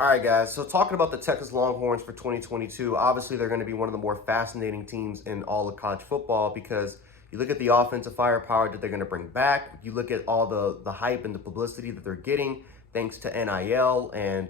All right, guys. So talking about the Texas Longhorns for 2022, obviously they're going to be one of the more fascinating teams in all of college football because you look at the offensive firepower that they're going to bring back. You look at all the hype and the publicity that they're getting thanks to NIL and,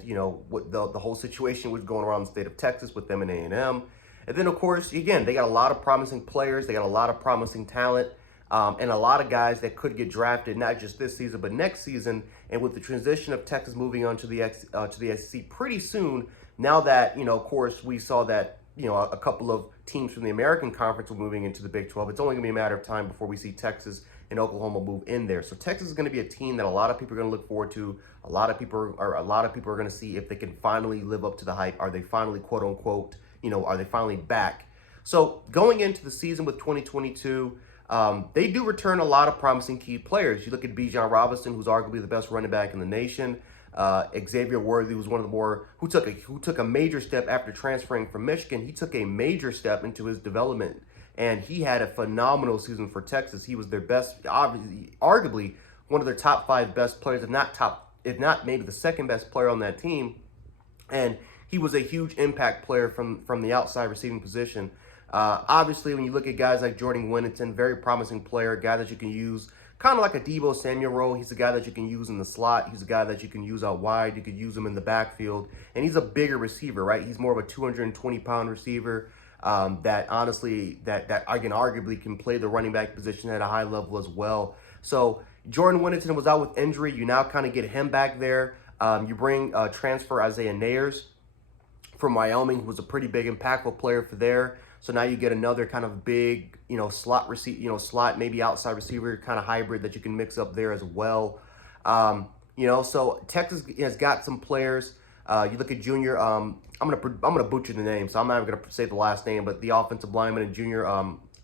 what the whole situation was going around the state of Texas with them and A&M. And then, of course, again, they got a lot of promising players. They got a lot of promising talent. And a lot of guys that could get drafted, not just this season, but next season. And with the transition of Texas moving on to the SEC pretty soon, now that, of course, we saw that, a couple of teams from the American Conference were moving into the Big 12, it's only going to be a matter of time before we see Texas and Oklahoma move in there. So Texas is going to be a team that a lot of people are going to look forward to. A lot of people are going to see if they can finally live up to the hype. Are they finally, quote unquote, are they finally back? So going into the season with 2022, they do return a lot of promising key players. You look at Bijan Robinson, who's arguably the best running back in the nation. Xavier Worthy was one of the more who took a major step after transferring from Michigan. He took a major step into his development, and he had a phenomenal season for Texas. He was their best, obviously, arguably one of their top 5 best players, if not maybe the second best player on that team. And he was a huge impact player from the outside receiving position. Obviously, when you look at guys like Jordan Winnington, very promising player, a guy that you can use kind of like a Deebo Samuel role. He's a guy that you can use in the slot. He's a guy that you can use out wide. You could use him in the backfield. And he's a bigger receiver, right? He's more of a 220-pound receiver that honestly, that again, arguably can play the running back position at a high level as well. So Jordan Winnington was out with injury. You now kind of get him back there. You bring transfer Isaiah Nayers from Wyoming, who was a pretty big, impactful player for there. So now you get another kind of big, slot, maybe outside receiver kind of hybrid that you can mix up there as well. So Texas has got some players. You look at Junior. I'm gonna butcher the name, so I'm not even gonna say the last name. But the offensive lineman and Junior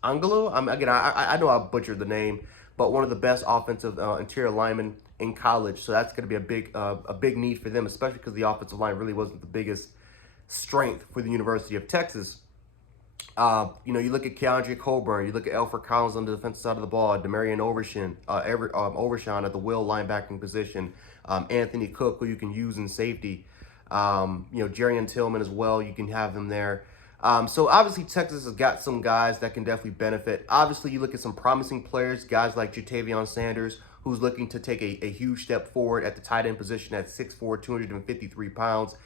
Angelo. I know I butchered the name, but one of the best offensive interior linemen in college. So that's gonna be a big need for them, especially because the offensive line really wasn't the biggest strength for the University of Texas. You look at Keandre Coburn, you look at Alfred Collins on the defensive side of the ball, Demarion Overshawn at the will linebacking position, Anthony Cook, who you can use in safety, Jerrion Tillman as well, you can have them there. So obviously Texas has got some guys that can definitely benefit. Obviously you look at some promising players, guys like Jatavion Sanders, who's looking to take a huge step forward at the tight end position at 6'4", 253 pounds.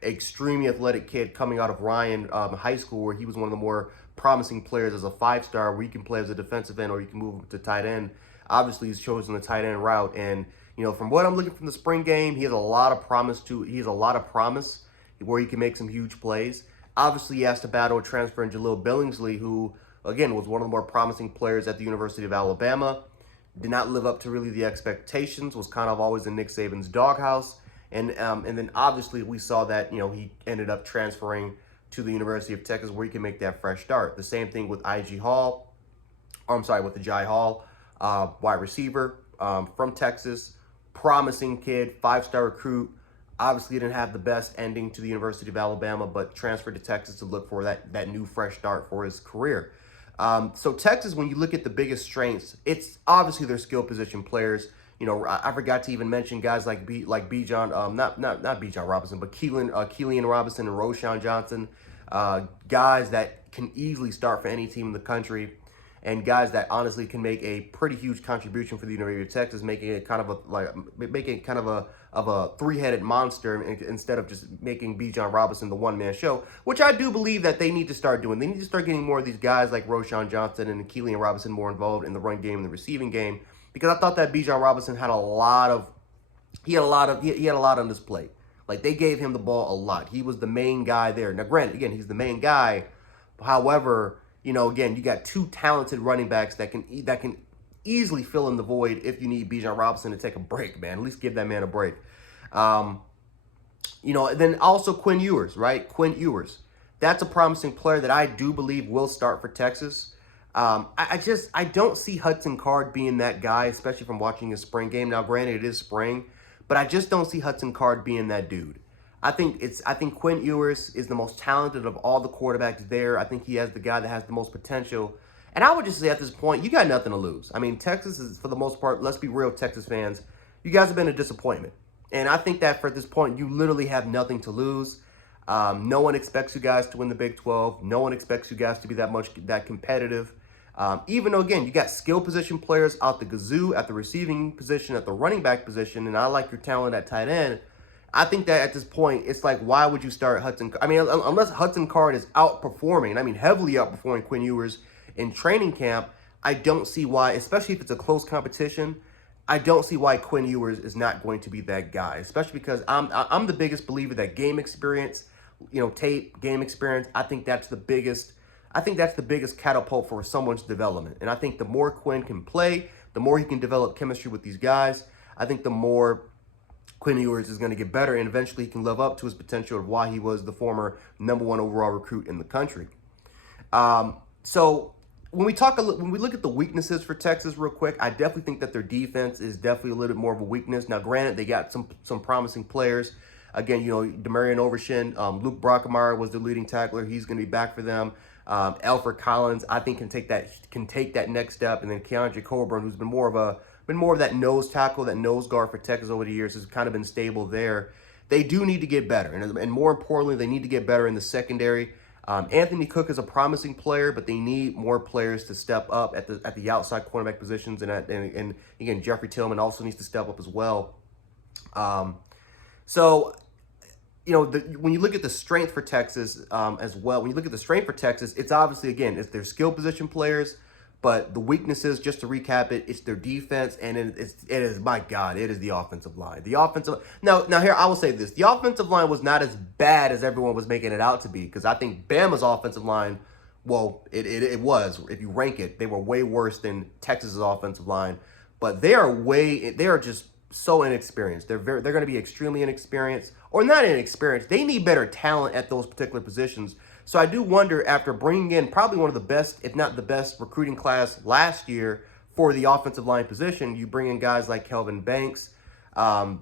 Extremely athletic kid coming out of Ryan High School, where he was one of the more promising players as a 5-star, where you can play as a defensive end or you can move him to tight end. Obviously, he's chosen the tight end route, and from what I'm looking from the spring game, he has a lot of promise where he can make some huge plays. Obviously, he has to battle a transfer in Jaleel Billingsley, who again was one of the more promising players at the University of Alabama. Did not live up to really the expectations. Was kind of always in Nick Saban's doghouse. And then obviously we saw that, he ended up transferring to the University of Texas, where he can make that fresh start. The same thing with with the Jai Hall, wide receiver from Texas, promising kid, 5-star recruit. Obviously didn't have the best ending to the University of Alabama, but transferred to Texas to look for that new fresh start for his career. So Texas, when you look at the biggest strengths, it's obviously their skill position players. I forgot to even mention guys like Bijan, not Bijan Robinson, but Keelan Robinson and Roschon Johnson, guys that can easily start for any team in the country, and guys that honestly can make a pretty huge contribution for the University of Texas, making it kind of a three-headed monster instead of just making Bijan Robinson the one-man show, which I do believe that they need to start doing. They need to start getting more of these guys like Roschon Johnson and Keelan Robinson more involved in the run game and the receiving game. Because I thought that Bijan Robinson had a lot on this plate. Like, they gave him the ball a lot. He was the main guy there. Now, granted, again, he's the main guy. However, again, you got 2 talented running backs that can easily fill in the void if you need Bijan Robinson to take a break, man. At least give that man a break. And then also Quinn Ewers, right? Quinn Ewers. That's a promising player that I do believe will start for Texas. I don't see Hudson Card being that guy, especially from watching his spring game. Now, granted, it is spring, but I just don't see Hudson Card being that dude. I think Quinn Ewers is the most talented of all the quarterbacks there. I think he has the guy that has the most potential. And I would just say at this point, you got nothing to lose. I mean, Texas is, for the most part, let's be real, Texas fans, you guys have been a disappointment. And I think that for this point, you literally have nothing to lose. No one expects you guys to win the Big 12. No one expects you guys to be that competitive. Even though, again, you got skill position players out the gazoo at the receiving position, at the running back position, and I like your talent at tight end. I think that at this point, it's like, why would you start Hudson? I mean, unless Hudson Card is outperforming, I mean, heavily outperforming Quinn Ewers in training camp, I don't see why, especially if it's a close competition, I don't see why Quinn Ewers is not going to be that guy, especially because I'm the biggest believer that game experience, tape, game experience, I think that's the biggest catapult for someone's development. And I think the more Quinn can play, the more he can develop chemistry with these guys, I think the more Quinn Ewers is going to get better, and eventually he can live up to his potential of why he was the former #1 overall recruit in the country. So when we look at the weaknesses for Texas real quick, I definitely think that their defense is definitely a little bit more of a weakness. Now, granted, they got some promising players. Again, Demarion Overshin, Luke Brockemeyer was the leading tackler. He's going to be back for them. Alfred Collins, I think, can take that next step, and then Keandre Coburn, who's been more of that nose tackle, that nose guard for Texas over the years, has kind of been stable there. They do need to get better, and more importantly, they need to get better in the secondary. Anthony Cook is a promising player, but they need more players to step up at the outside cornerback positions, and again, Jeffrey Tillman also needs to step up as well. So, when you look at the strength for Texas as well, when you look at the strength for Texas, it's obviously, again, it's their skill position players, but the weaknesses, just to recap it, it's their defense, and it is, my God, it is the offensive line. Now here, I will say this. The offensive line was not as bad as everyone was making it out to be, because I think Bama's offensive line, well, it was, if you rank it, they were way worse than Texas's offensive line, but they are just so inexperienced. They're going to be extremely inexperienced, or not inexperienced. They need better talent at those particular positions. So I do wonder, after bringing in probably one of the best, if not the best, recruiting class last year for the offensive line position, you bring in guys like Kelvin Banks,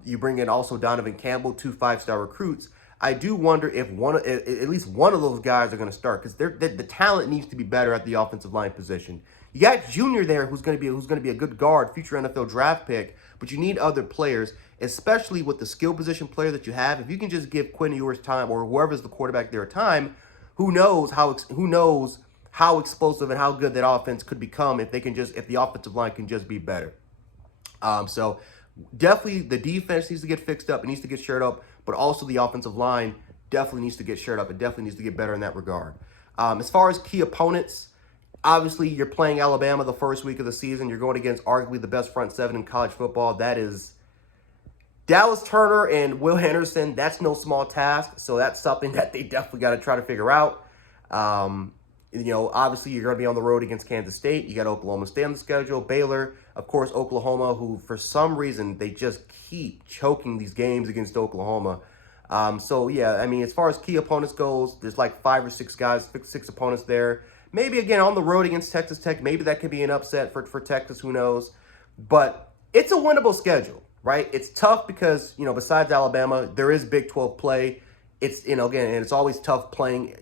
you bring in also Donovan Campbell, 2 5-star recruits. I do wonder if at least one of those guys are going to start, because the talent needs to be better at the offensive line position. You got Junior there, who's going to be a good guard, future NFL draft pick, but you need other players, especially with the skill position player that you have. If you can just give Quinn Ewers time, or whoever's the quarterback there time, who knows how explosive and how good that offense could become if the offensive line can just be better. So definitely the defense needs to get fixed up. It needs to get shored up, but also the offensive line definitely needs to get shored up. It definitely needs to get better in that regard. As far as key opponents, obviously you're playing Alabama the first week of the season. You're going against arguably the best front seven in college football. That is Dallas Turner and Will Henderson. That's no small task. So that's something that they definitely got to try to figure out. Obviously you're going to be on the road against Kansas State. You got Oklahoma State on the schedule. Baylor, of course, Oklahoma, who for some reason they just keep choking these games against Oklahoma. So yeah, I mean, as far as key opponents goes, there's like 5 or 6 guys, 6 opponents there. Maybe again on the road against Texas Tech, maybe that could be an upset for Texas. Who knows? But it's a winnable schedule. Right? It's tough because, besides Alabama, there is Big 12 play. It's, again, and it's always tough playing,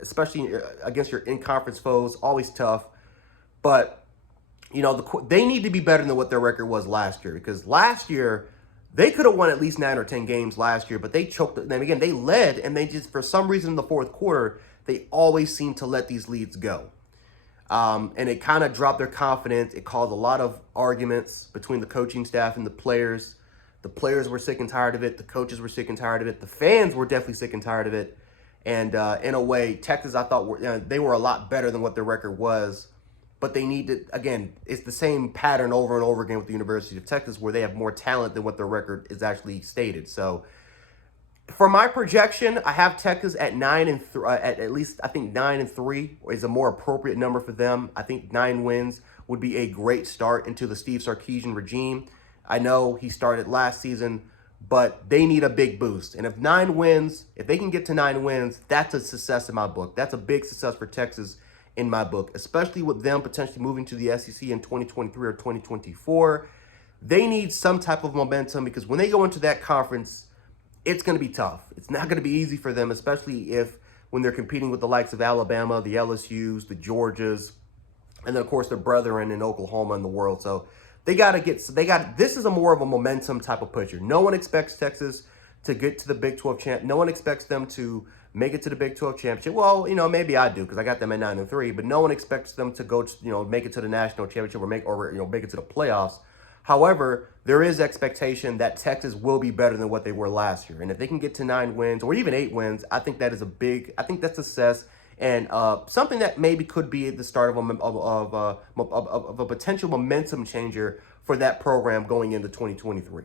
especially against your in-conference foes, always tough. But, they need to be better than what their record was last year, because last year they could have won at least 9 or 10 games last year, but they choked. And again, they led, and they just, for some reason in the fourth quarter, they always seem to let these leads go. And it kind of dropped their confidence. It caused a lot of arguments between the coaching staff and the players. The players were sick and tired of it. The coaches were sick and tired of it. The fans were definitely sick and tired of it. And in a way, Texas, I thought, they were a lot better than what their record was. But they need to, again, it's the same pattern over and over again with the University of Texas, where they have more talent than what their record is actually stated. So for my projection, I have Texas at 9-3. At least I think 9-3 is a more appropriate number for them. I think 9 wins would be a great start into the Steve Sarkisian regime. I know he started last season, but they need a big boost. And if they can get to 9 wins, that's a success in my book. That's a big success for Texas in my book, especially with them potentially moving to the SEC in 2023 or 2024. They need some type of momentum, because when they go into that conference, it's going to be tough. It's not going to be easy for them, especially when they're competing with the likes of Alabama, the LSUs, the Georgias, and then, of course, their brethren in Oklahoma and the world. So This is a more of a momentum type of pusher. No one expects Texas to get to the Big 12 champ. No one expects them to make it to the Big 12 championship. Well, maybe I do because I got them at 9-3, but no one expects them to go, make it to the national championship or make it to the playoffs. However, there is expectation that Texas will be better than what they were last year. And if they can get to 9 wins or even 8 wins, I think that's success and something that maybe could be the start of a potential momentum changer for that program going into 2023.